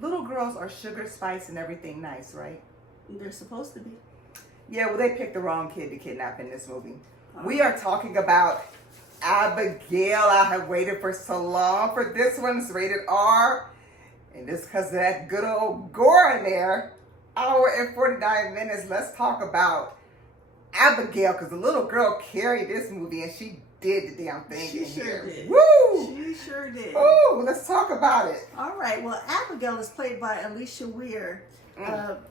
girls are sugar, spice, and everything nice, right? They're supposed to be. Yeah, well, they picked the wrong kid to kidnap in this movie. We are talking about Abigail. I have waited for so long for this one. It's rated R. And just because of that good old gore in there, hour and 49 minutes, let's talk about Abigail, because the little girl carried this movie and she did the damn thing. She sure did. Woo! She sure did. Ooh, let's talk about it. All right. Well, Abigail is played by Alicia Weir.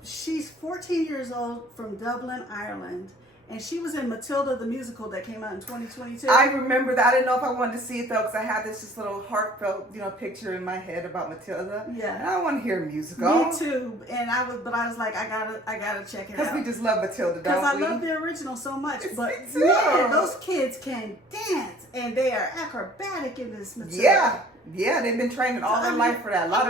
She's 14 years old from Dublin, Ireland. And she was in Matilda the musical that came out in 2022. I remember that. I didn't know if I wanted to see it though, because I had this just little heartfelt, picture in my head about Matilda. Yeah. And I want to hear a musical. Me too. And I was like, I gotta check it out. Because we just love Matilda, don't we? Because I love the original so much. But Me too. man, those kids can dance and they are acrobatic in this Matilda. Yeah, they've been training all their life for that. What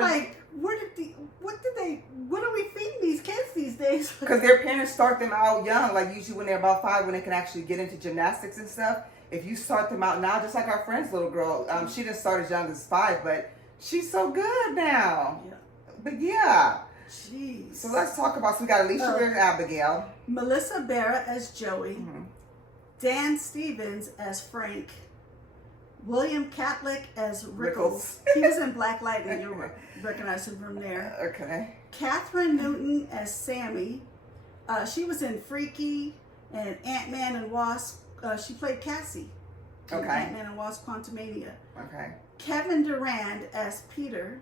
are we feeding these kids these days? Because their parents start them out young, like usually when they're about 5, when they can actually get into gymnastics and stuff. If you start them out now, just like our friend's little girl, she didn't start as young as 5, but she's so good now. Yeah. But yeah. Jeez. So let's talk about, so we got Alicia Weir as Abigail. Melissa Barra as Joey. Mm-hmm. Dan Stevens as Frank. William Catlick as Rickles. He was in Black Lightning. You'll recognize him from there. Okay. Catherine Newton as Sammy. She was in Freaky and Ant-Man and Wasp. She played Cassie. Okay. Ant-Man and Wasp: Quantumania. Okay. Kevin Durand as Peter.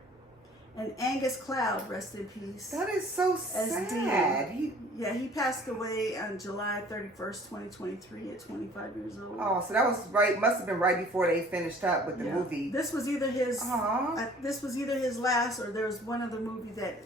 And Angus Cloud, rest in peace. That is so sad. He passed away on July 31st, 2023 at 25 years old. Oh, so that was right, must have been right before they finished up with the movie. This was either his last, or there was one other movie that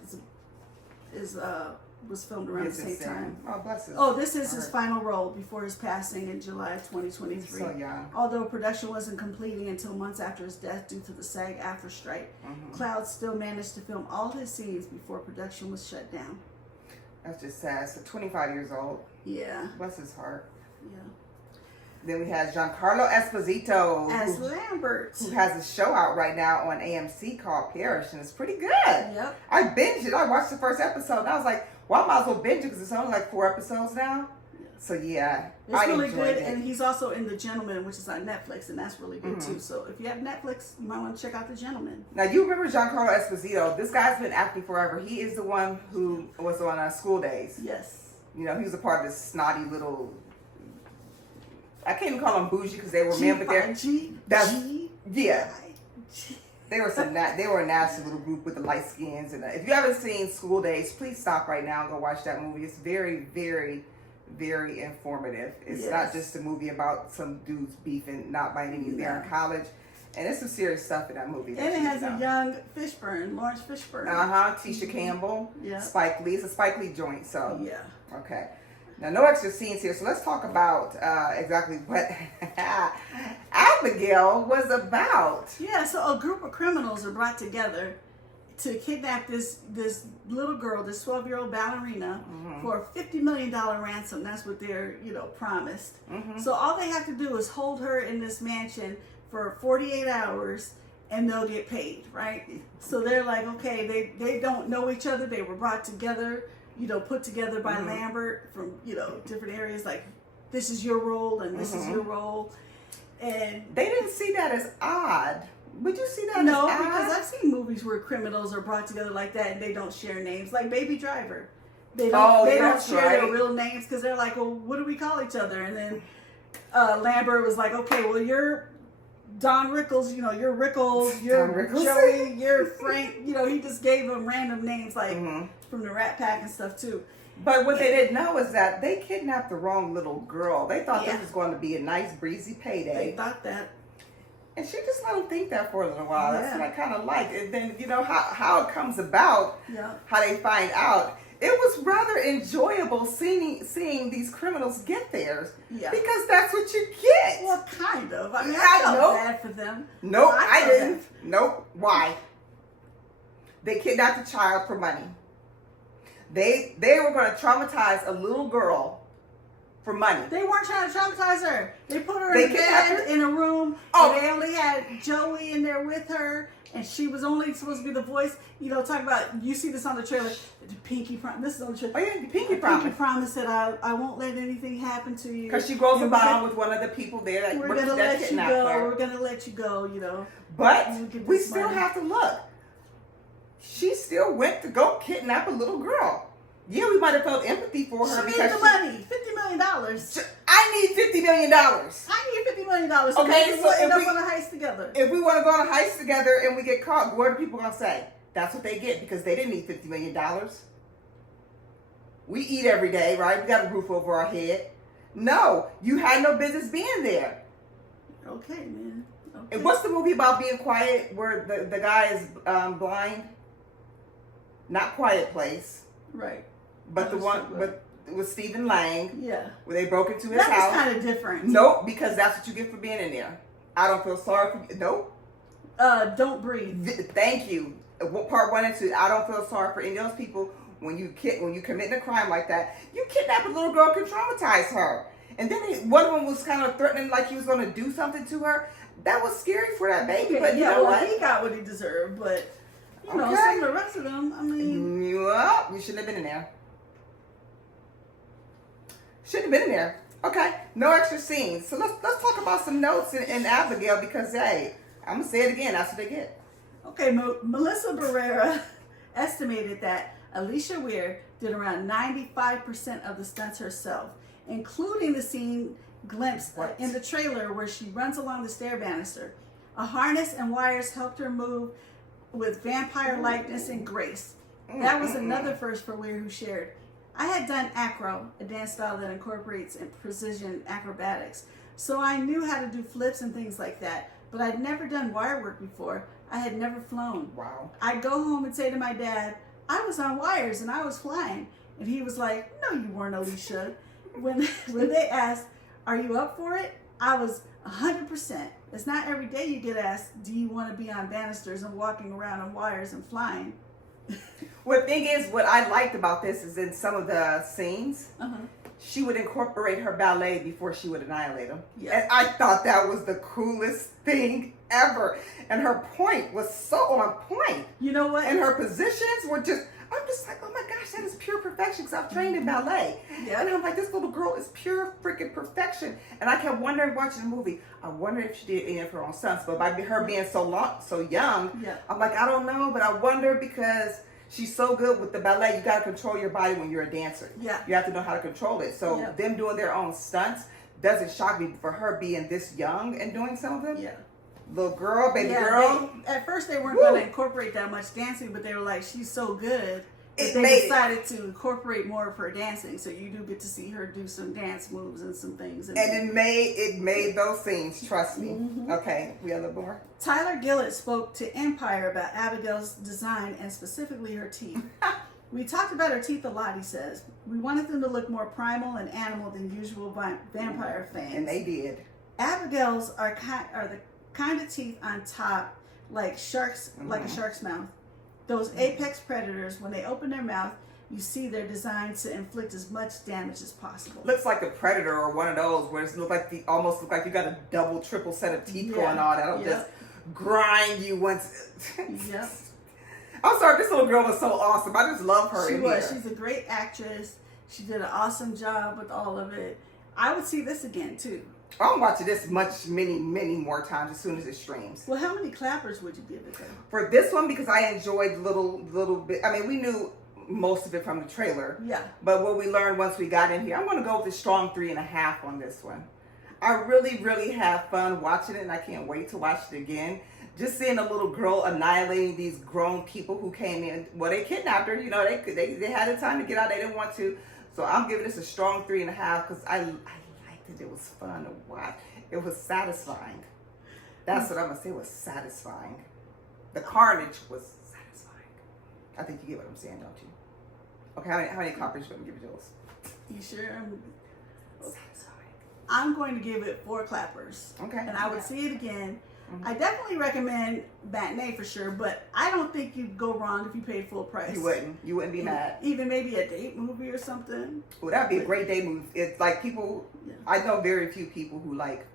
was filmed around the same time. Oh, bless his this is his final role before his passing in July of 2023. So young. Although production wasn't completing until months after his death due to the SAG-AFTRA strike, Cloud still managed to film all his scenes before production was shut down. That's just sad. So 25 years old. Yeah. Bless his heart. Yeah. Then we have Giancarlo Esposito as Lambert, who has a show out right now on AMC called Parish, and it's pretty good. Yep. I binged it. I watched the first episode, and I was like, well, I might as well binge it because it's only like 4 episodes now. Yeah. So yeah, it's really good. And he's also in The Gentleman, which is on Netflix, and that's really good too. So if you have Netflix, you might want to check out The Gentleman. Now you remember Giancarlo Esposito? This guy's been acting forever. He is the one who was on School Days. Yes. He was a part of this snotty little. I can't even call them bougie because they were men, but they're They were they were a nasty little group with the light skins. And if you haven't seen School Days, please stop right now and go watch that movie. It's very, very, very informative. It's not just a movie about some dudes beefing, not by any means. They're in college. And there's some serious stuff in that movie. And it has a young Fishburne, Lawrence Fishburne. Tisha Campbell. Yeah. Spike Lee. It's a Spike Lee joint, so. Yeah. Okay. Now, no extra scenes here, so let's talk about exactly what Abigail was about. Yeah, so a group of criminals are brought together to kidnap this little girl, this 12-year-old ballerina, for a $50 million ransom. That's what they're, promised. So all they have to do is hold her in this mansion for 48 hours and they'll get paid, right? So they're like, okay, they don't know each other. They were brought together, put together by Lambert from, different areas. Like, this is your role and this is your role. And they didn't see that as odd. Would you see that No, as odd? because I've seen movies where criminals are brought together like that and they don't share names. Like Baby Driver. They don't share their real names because they're like, well, what do we call each other? And then Lambert was like, okay, well, you're Don Rickles, you're Rickles, you're Joey, you're Frank. He just gave them random names like from the Rat Pack and stuff too. But what they didn't know is that they kidnapped the wrong little girl. They thought this was going to be a nice breezy payday. They thought that. And she just let them think that for a little while. That's what I kind of liked. And then, how it comes about, how they find out. It was rather enjoyable seeing these criminals get theirs. Yeah. Because that's what you get. Well, kind of. I mean, I felt bad for them. Nope, I didn't. Nope. Why? They kidnapped a child for money. They were going to traumatize a little girl for money. They weren't trying to traumatize her. They put her They in kidnapped bed her? in a room, Oh. and they only had Joey in there with her, and she was only supposed to be the voice. You know, talk about, you see this on the trailer, the Pinky Promise. This is on the trailer. Oh yeah, the Pinky Promise. Pinky Promise that I won't let anything happen to you. Because she goes And about with one of the people there that we're gonna that let you kidnapped go. her. We're gonna let you go. You know. But And get we this still money. have to look. She still went to go kidnap a little girl. Yeah, we might have felt empathy for her She because needs the money. $50 million. I need $50 million. I need $50 million. So Okay, maybe so we'll if end up we- on a heist together. If we want to go on a heist together and we get caught, what are people gonna say? That's what they get because they didn't need $50 million. We eat every day, right? We got a roof over our head. No, you had no business being there. Okay, man. Okay. And what's the movie about being quiet where the guy is blind? Not Quiet Place, Right. but the one with Stephen Lang, Yeah. where they broke into his That was house. kind of different. Nope, because that's what you get for being in there. I don't feel sorry for you. Nope. Don't breathe. Thank you. Part 1 and 2. I don't feel sorry for any of those people. When you commit a crime like that, you kidnap a little girl, can traumatize her. And then one of them was kind of threatening, like he was going to do something to her. That was scary for that baby. But you know what? He got what he deserved, but you know, Okay. some of the rest of them, I mean, You shouldn't have been in there. Shouldn't have been in there. Okay, no extra scenes. So let's talk about some notes in Abigail because hey, I'm gonna say it again. That's what they get. okay. Melissa Barrera estimated that Alicia Weir did around 95% of the stunts herself, including the scene glimpsed What? in the trailer where she runs along the stair banister. A harness and wires helped her move with vampire likeness and grace. That was another first for Weir, who shared, I had done acro, a dance style that incorporates precision acrobatics, so I knew how to do flips and things like that, but I'd never done wire work before. I had never flown. Wow. I'd go home and say to my dad, I was on wires and I was flying. And he was like, no, you weren't, Alicia. When they asked, are you up for it? I was 100%. It's not every day you get asked, do you want to be on banisters and walking around on wires and flying? Well, the thing is, what I liked about this is in some of the scenes, she would incorporate her ballet before she would annihilate him. Yeah. And I thought that was the coolest thing ever. And her point was so on point. You know what? And her positions were just, I'm just like, oh my gosh, that is pure perfection because I've trained in ballet. Yeah. And I'm like, this little girl is pure freaking perfection. And I kept wondering watching the movie, I wonder if she did any of her own stunts. But by her being so young, Yeah. I'm like, I don't know, but I wonder because she's so good with the ballet, you got to control your body when you're a dancer. Yeah. You have to know how to control it. So Yeah. them doing their own stunts doesn't shock me for her being this young and doing some of them. Yeah. Little girl, baby Yeah, girl. at first they weren't Woo. going to incorporate that much dancing, but they were like, she's so good that It they made it. decided to incorporate more of her dancing. So you do get to see her do some dance moves and some things. And it made those scenes, trust me. Okay, we have a little more. Tyler Gillett spoke to Empire about Abigail's design and specifically her teeth. We talked about her teeth a lot, he says. We wanted them to look more primal and animal than usual vampire fangs. And they did. Abigail's are the kind of teeth on top, like sharks, like a shark's mouth. Those apex predators, when they open their mouth, you see they're designed to inflict as much damage as possible. Looks like a predator or one of those where it almost look like you got a double, triple set of teeth going on. That'll just grind you once. Yep. I'm sorry, this little girl was so awesome. I just love her. She was. Here. She's a great actress. She did an awesome job with all of it. I would see this again too. I'm watching this many more times as soon as it streams. Well, how many clappers would you give it though? For this one, because I enjoyed little bit. I mean, we knew most of it from the trailer. Yeah. But what we learned once we got in here, I'm going to go with a strong 3.5 on this one. I really have fun watching it, and I can't wait to watch it again. Just seeing a little girl annihilating these grown people who came in. Well, they kidnapped her. You know, they had the time to get out. They didn't want to. So I'm giving this a strong 3.5 because I liked it. It was fun to watch. It was satisfying. That's what I'm going to say. It was satisfying. The carnage was satisfying. I think you get what I'm saying, don't you? Okay, how many clappers you going to give it, Jules? You sure? Satisfying. I'm going to give it 4 clappers. Okay. And I would see it again. I definitely recommend matinee for sure, but I don't think you'd go wrong if you paid full price. You wouldn't be mad. Even maybe a date movie or something. Well, that'd be a great day movie. It's like people, Yeah. I know very few people who like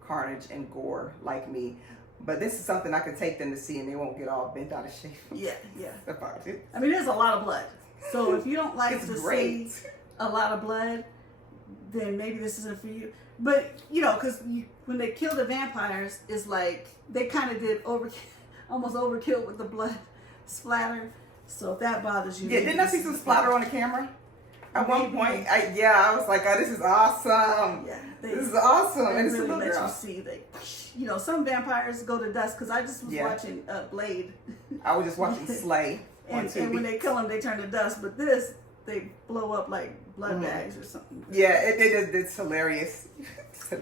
carnage and gore like me, but this is something I could take them to see and they won't get all bent out of shape. Yeah, yeah. About it. I mean, there's a lot of blood. So if you don't like It's to great. see a lot of blood, then maybe this isn't for you. But, you know, because when they kill the vampires, it's like they kind of did almost overkill with the blood splatter. So if that bothers you. Yeah, didn't I see some splatter on the camera? At one point, I was like, oh, this is awesome. Yeah, This is awesome. They And it's a really little let girl. you see. You know, some vampires go to dust, because I just was watching Blade. I was just watching Slay on and TV. when they kill them, they turn to dust. But this, they blow up like blood bags or something. Yeah, it's hilarious.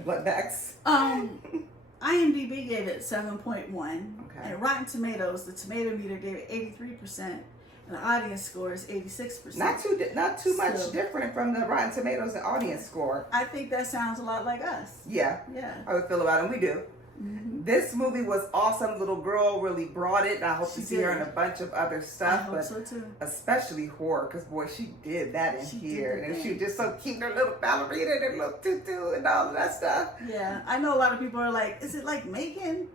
Blood bags. IMDb gave it 7.1. Okay. And Rotten Tomatoes, the tomato meter gave it 83%, and the audience score is 86%. Not too much different from the Rotten Tomatoes and audience score. I think that sounds a lot like us. Yeah. Yeah. I would feel about it. And we do. Mm-hmm. This movie was awesome. Little girl really brought it. And I hope to see her in a bunch of other I stuff, hope so too. especially horror, because boy, she did that in She here, did the and she thing. was just so cute. Her little ballerina and her little tutu and all of that stuff. Yeah, I know a lot of people are like, is it like Megan?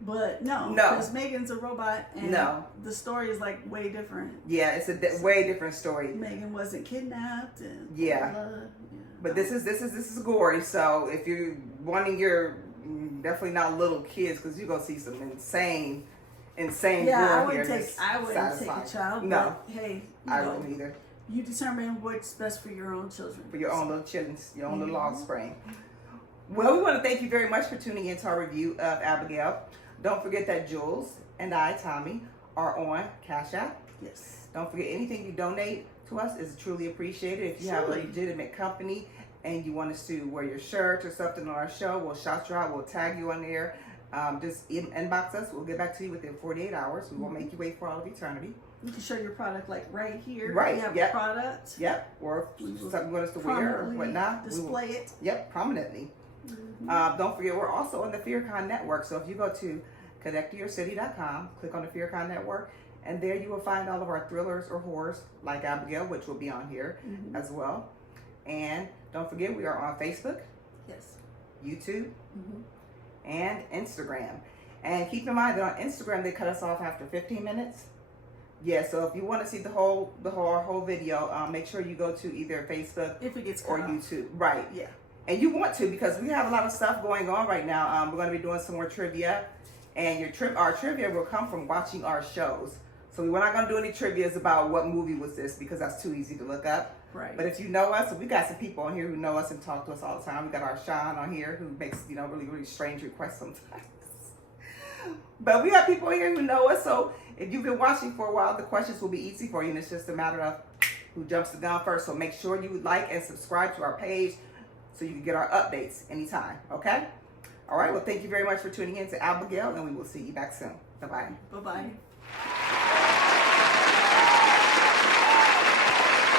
But no, because Megan's a robot, and the story is like way different. Yeah, it's a way different story. Megan wasn't kidnapped, and But this is gory. So if you're wanting your definitely not little kids, because you're gonna see some insane yeah, gore here. I wouldn't take a child. No, but hey, I wouldn't either. You determine what's best for your own children. For your own little children, your own little offspring. Well, we want to thank you very much for tuning in to our review of Abigail. Don't forget that Jules and I, Thommi, are on Cash App. Yes. Don't forget, anything you donate to us is truly appreciated. If you have a legitimate company and you want us to wear your shirt or something on our show, we'll shout you out. We'll tag you on there. Just inbox us. We'll get back to you within 48 hours. We won't make you wait for all of eternity. You can show your product like right here. Right. We have a product. Yep. Or something you want us to wear or whatnot. Display it. Yep. Prominently. Don't forget, we're also on the FearCon Network. So if you go to connecttoyourcity.com, click on the FearCon Network, and there you will find all of our thrillers or horrors like Abigail, which will be on here as well. And don't forget, we are on Facebook, YouTube, and Instagram. And keep in mind that on Instagram, they cut us off after 15 minutes. Yeah, so if you want to see the whole video, make sure you go to either Facebook if it gets or cut YouTube. off. Right. Yeah. And you want to, because we have a lot of stuff going on right now. We're going to be doing some more trivia, and our trivia will come from watching our shows. So we're not going to do any trivias about what movie was this, because that's too easy to look up. Right. But if you know us, we got some people on here who know us and talk to us all the time. We got our Sean on here who makes really, really strange requests sometimes. But we have people here who know us, so if you've been watching for a while, the questions will be easy for you, and it's just a matter of who jumps the gun first. So make sure you like and subscribe to our page so you can get our updates anytime, okay? All right, well, thank you very much for tuning in to Abigail, and we will see you back soon. Bye-bye. Bye-bye.